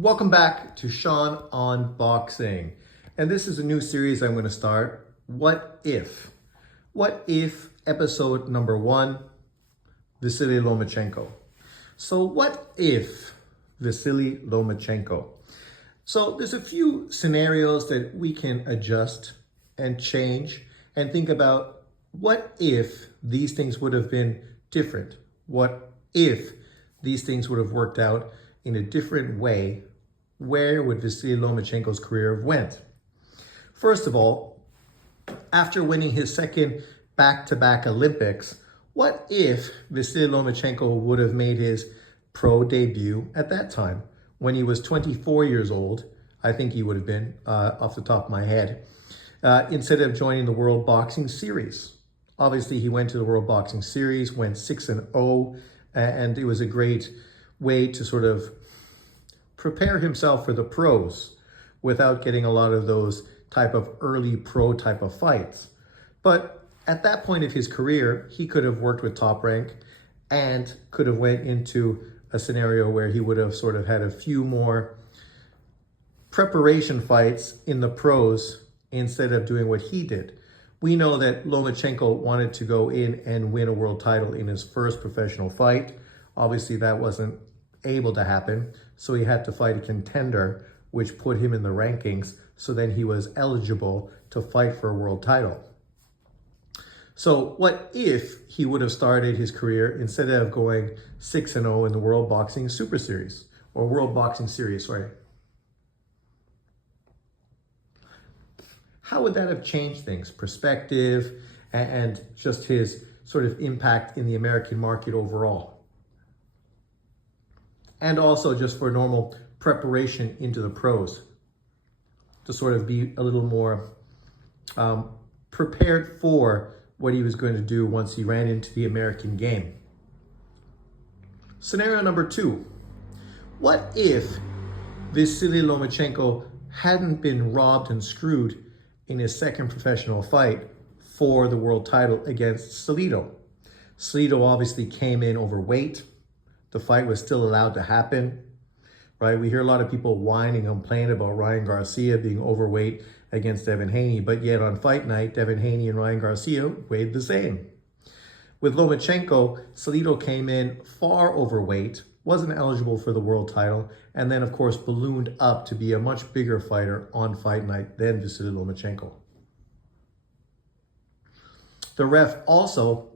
Welcome back to Sean on Boxing. And this is a new series I'm going to start. What if? What if episode number 1, Vasily Lomachenko. So what if Vasily Lomachenko? So there's a few scenarios that we can adjust and change and think about what if these things would have been different? What if these things would have worked out in a different way? Where would Vasily Lomachenko's career have went? First of all, after winning his second back-to-back Olympics, what if Vasily Lomachenko would have made his pro debut at that time? When he was 24 years old, I think he would have been, off the top of my head, instead of joining the World Boxing Series. Obviously, he went to the World Boxing Series, went 6-0, and it was a great way to sort of prepare himself for the pros without getting a lot of those type of early pro type of fights. But at that point of his career, he could have worked with Top Rank and could have went into a scenario where he would have sort of had a few more preparation fights in the pros instead of doing what he did. We know that Lomachenko wanted to go in and win a world title in his first professional fight. Obviously, that wasn't able to happen, so he had to fight a contender, which put him in the rankings, so then he was eligible to fight for a world title. So what if he would have started his career instead of going 6-0 in the World Boxing Super Series, or World Boxing Series, sorry? How would that have changed things? Perspective and just his sort of impact in the American market overall. And also just for normal preparation into the pros, to sort of be a little more prepared for what he was going to do once he ran into the American game. Scenario number 2, what if Vasily Lomachenko hadn't been robbed and screwed in his second professional fight for the world title against Salido? Salido obviously came in overweight. The fight was still allowed to happen, right? We hear a lot of people whining and complaining about Ryan Garcia being overweight against Devin Haney, but yet on fight night, Devin Haney and Ryan Garcia weighed the same. With Lomachenko, Salido came in far overweight, wasn't eligible for the world title, and then of course ballooned up to be a much bigger fighter on fight night than Vasily Lomachenko. The ref also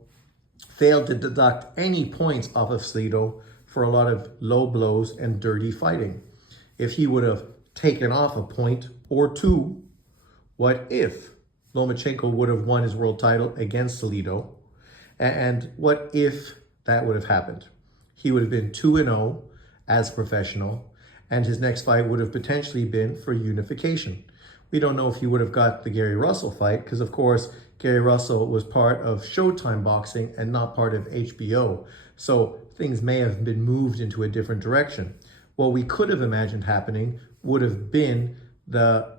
failed to deduct any points off of Salido for a lot of low blows and dirty fighting. If he would have taken off a point or two, what if Lomachenko would have won his world title against Salido? And what if that would have happened? He would have been 2-0 as a professional, and his next fight would have potentially been for unification. We don't know if he would have got the Gary Russell fight, because of course, Gary Russell was part of Showtime Boxing and not part of HBO. So things may have been moved into a different direction. What we could have imagined happening would have been the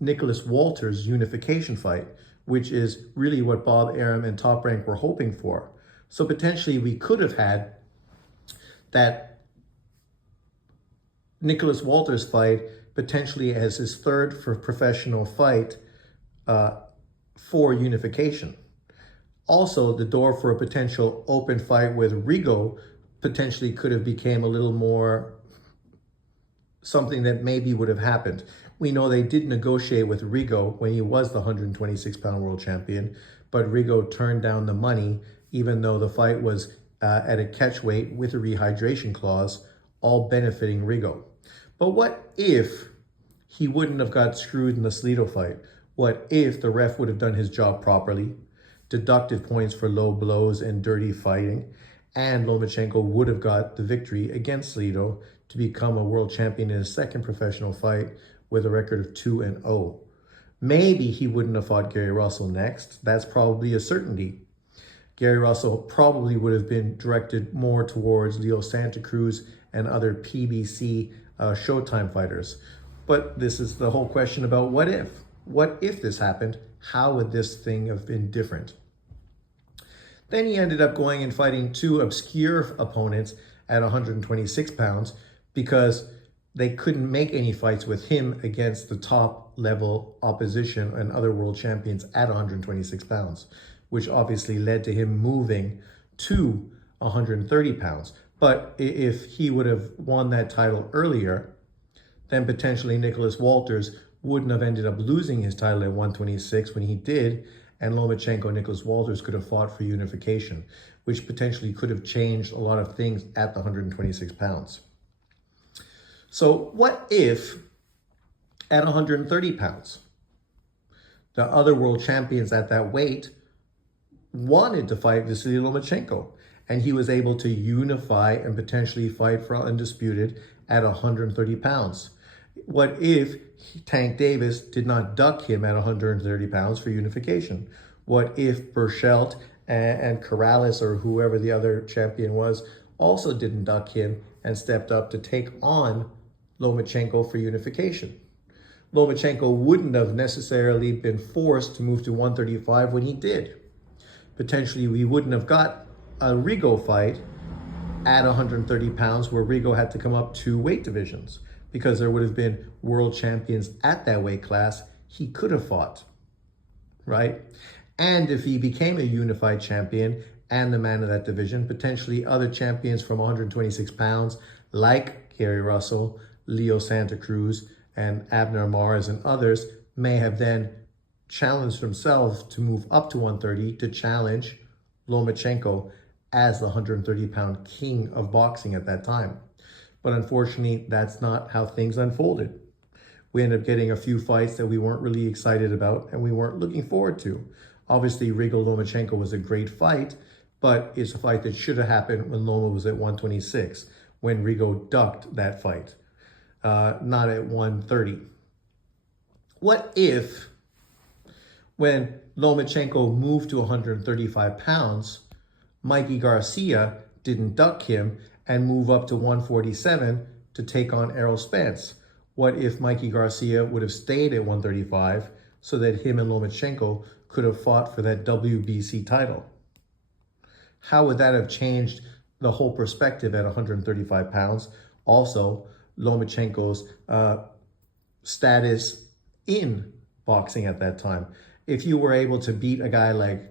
Nicholas Walters unification fight, which is really what Bob Arum and Top Rank were hoping for. So potentially we could have had that Nicholas Walters fight potentially as his third for professional fight for unification. Also, the door for a potential open fight with Rigo potentially could have became a little more something that maybe would have happened. We know they did negotiate with Rigo when he was the 126-pound world champion, but Rigo turned down the money, even though the fight was at a catch weight with a rehydration clause, all benefiting Rigo. But what if he wouldn't have got screwed in the Salido fight? What if the ref would have done his job properly, deducted points for low blows and dirty fighting, and Lomachenko would have got the victory against Salido to become a world champion in his second professional fight with a record of 2-0. Maybe he wouldn't have fought Gary Russell next. That's probably a certainty. Gary Russell probably would have been directed more towards Leo Santa Cruz and other PBC Showtime fighters. But this is the whole question about what if. What if this happened? How would this thing have been different? Then he ended up going and fighting two obscure opponents at 126 pounds because they couldn't make any fights with him against the top level opposition and other world champions at 126 pounds, which obviously led to him moving to 130 pounds. But if he would have won that title earlier, then potentially Nicholas Walters wouldn't have ended up losing his title at 126 when he did, and Lomachenko and Nicholas Walters could have fought for unification, which potentially could have changed a lot of things at the 126 pounds. So what if at 130 pounds, the other world champions at that weight wanted to fight Vasily Lomachenko, and he was able to unify and potentially fight for undisputed at 130 pounds? What if Tank Davis did not duck him at 130 pounds for unification? What if Berchelt and Corrales, or whoever the other champion was, also didn't duck him and stepped up to take on Lomachenko for unification? Lomachenko wouldn't have necessarily been forced to move to 135 when he did. Potentially, we wouldn't have got a Rigo fight at 130 pounds where Rigo had to come up 2 weight divisions, because there would have been world champions at that weight class he could have fought, right? And if he became a unified champion and the man of that division, potentially other champions from 126 pounds, like Gary Russell, Leo Santa Cruz, and Abner Mars and others, may have then challenged themselves to move up to 130 to challenge Lomachenko as the 130-pound king of boxing at that time. But unfortunately, that's not how things unfolded. We ended up getting a few fights that we weren't really excited about and we weren't looking forward to. Obviously, Rigo Lomachenko was a great fight, but it's a fight that should have happened when Loma was at 126, when Rigo ducked that fight, not at 130. What if, when Lomachenko moved to 135 pounds, Mikey Garcia didn't duck him and move up to 147 to take on Errol Spence? What if Mikey Garcia would have stayed at 135 so that him and Lomachenko could have fought for that WBC title? How would that have changed the whole perspective at 135 pounds? Also, Lomachenko's status in boxing at that time. If you were able to beat a guy like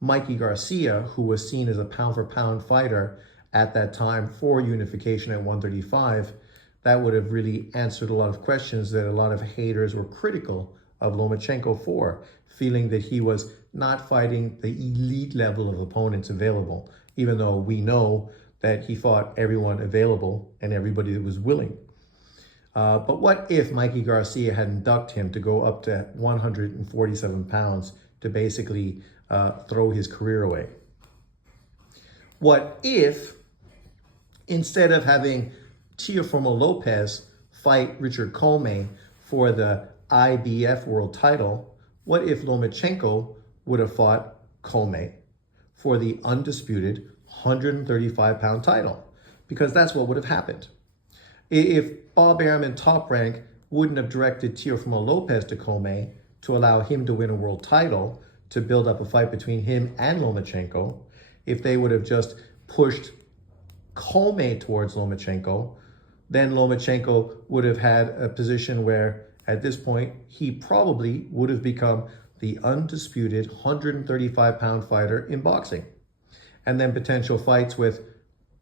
Mikey Garcia, who was seen as a pound-for-pound fighter at that time for unification at 135, that would have really answered a lot of questions that a lot of haters were critical of Lomachenko for, feeling that he was not fighting the elite level of opponents available, even though we know that he fought everyone available and everybody that was willing. But what if Mikey Garcia hadn't ducked him to go up to 147 pounds to basically throw his career away? What if, instead of having Teofimo Lopez fight Richard Comey for the IBF world title, what if Lomachenko would have fought Comey for the undisputed 135-pound title? Because that's what would have happened. If Bob Arum and Top Rank wouldn't have directed Teofimo Lopez to Comey to allow him to win a world title, to build up a fight between him and Lomachenko, if they would have just pushed Comey towards Lomachenko, then Lomachenko would have had a position where, at this point, he probably would have become the undisputed 135-pound fighter in boxing. And then potential fights with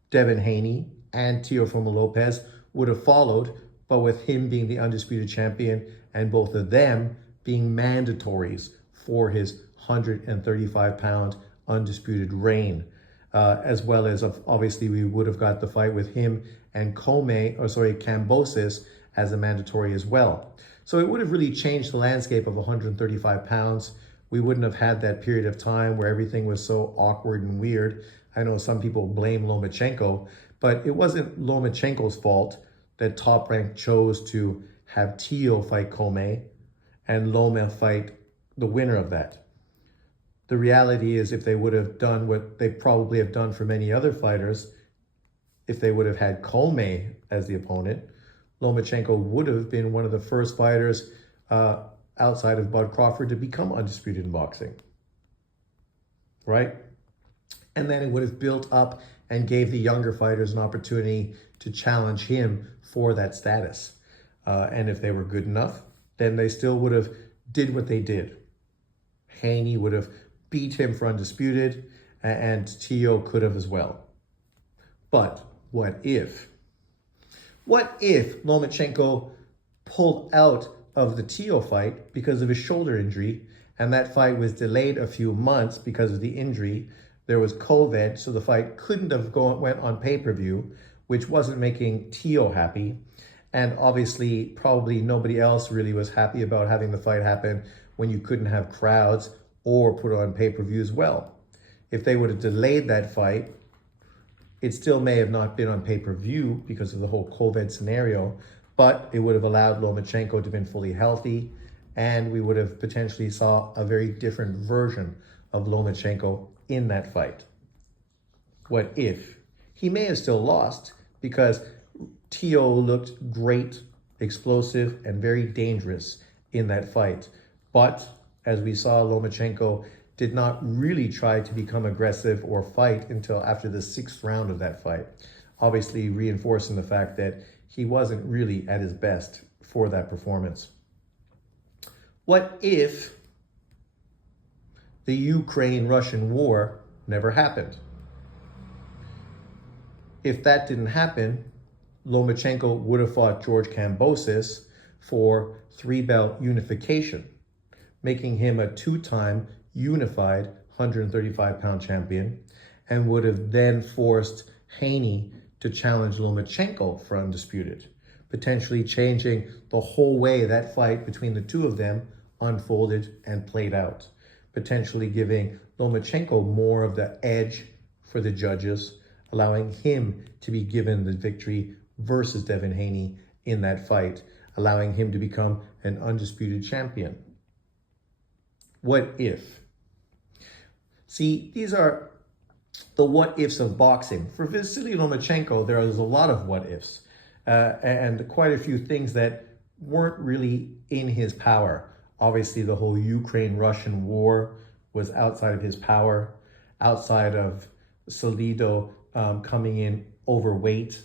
Devin Haney and Teofimo Lopez would have followed, but with him being the undisputed champion and both of them being mandatories for his 135-pound undisputed reign. As well as, obviously, we would have got the fight with him and Kambosos as a mandatory as well. So it would have really changed the landscape of 135 pounds. We wouldn't have had that period of time where everything was so awkward and weird. I know some people blame Lomachenko, but it wasn't Lomachenko's fault that Top Rank chose to have Teo fight Comey and Loma fight the winner of that. The reality is, if they would have done what they probably have done for many other fighters, if they would have had Comey as the opponent, Lomachenko would have been one of the first fighters outside of Bud Crawford to become undisputed in boxing, right? And then it would have built up and gave the younger fighters an opportunity to challenge him for that status. And if they were good enough, then they still would have did what they did. Haney would have beat him for undisputed, and Tio could have as well. But what if? What if Lomachenko pulled out of the Tio fight because of his shoulder injury, and that fight was delayed a few months because of the injury? There was COVID, so the fight couldn't have went on pay-per-view, which wasn't making Tio happy. And obviously, probably nobody else really was happy about having the fight happen when you couldn't have crowds or put it on pay-per-view as well. If they would have delayed that fight, it still may have not been on pay-per-view because of the whole COVID scenario, but it would have allowed Lomachenko to have been fully healthy, and we would have potentially saw a very different version of Lomachenko in that fight. What if? He may have still lost because Tio looked great, explosive, and very dangerous in that fight. But as we saw, Lomachenko did not really try to become aggressive or fight until after the 6th round of that fight, obviously reinforcing the fact that he wasn't really at his best for that performance. What if the Ukraine-Russian war never happened? If that didn't happen, Lomachenko would have fought George Kambosos for 3-belt unification, making him a 2-time unified 135-pound champion, and would have then forced Haney to challenge Lomachenko for undisputed, potentially changing the whole way that fight between the two of them unfolded and played out, potentially giving Lomachenko more of the edge for the judges, allowing him to be given the victory versus Devin Haney in that fight, allowing him to become an undisputed champion. What if? See, these are the what ifs of boxing. For Vasily Lomachenko, there is a lot of what ifs and quite a few things that weren't really in his power. Obviously, the whole Ukraine-Russian war was outside of his power, outside of Salido coming in overweight,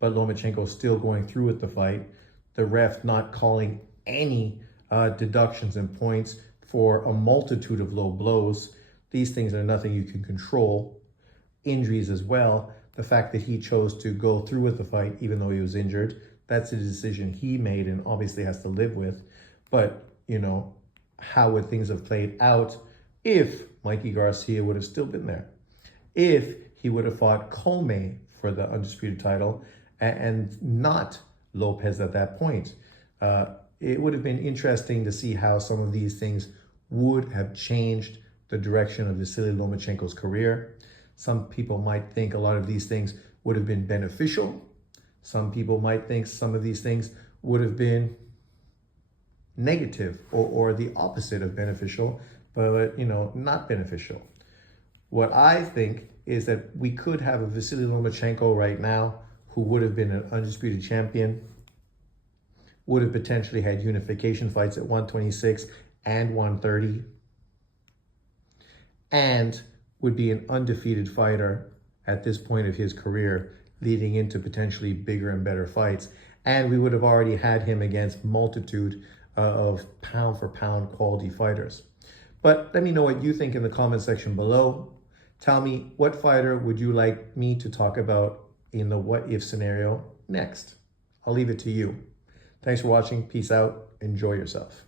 but Lomachenko still going through with the fight. The ref not calling any deductions and points for a multitude of low blows. These things are nothing you can control. Injuries as well. The fact that he chose to go through with the fight even though he was injured, that's a decision he made and obviously has to live with. But, you know, how would things have played out if Mikey Garcia would have still been there? If he would have fought Comey for the undisputed title and not Lopez at that point? It would have been interesting to see how some of these things would have changed the direction of Vasily Lomachenko's career. Some people might think a lot of these things would have been beneficial. Some people might think some of these things would have been negative or the opposite of beneficial, but, you know, not beneficial. What I think is that we could have a Vasily Lomachenko right now who would have been an undisputed champion, would have potentially had unification fights at 126 and 130, and would be an undefeated fighter at this point of his career, leading into potentially bigger and better fights. And we would have already had him against multitude of pound for pound quality fighters. But let me know what you think in the comment section below. Tell me, what fighter would you like me to talk about in the what if scenario next? I'll leave it to you. Thanks for watching. Peace out. Enjoy yourself.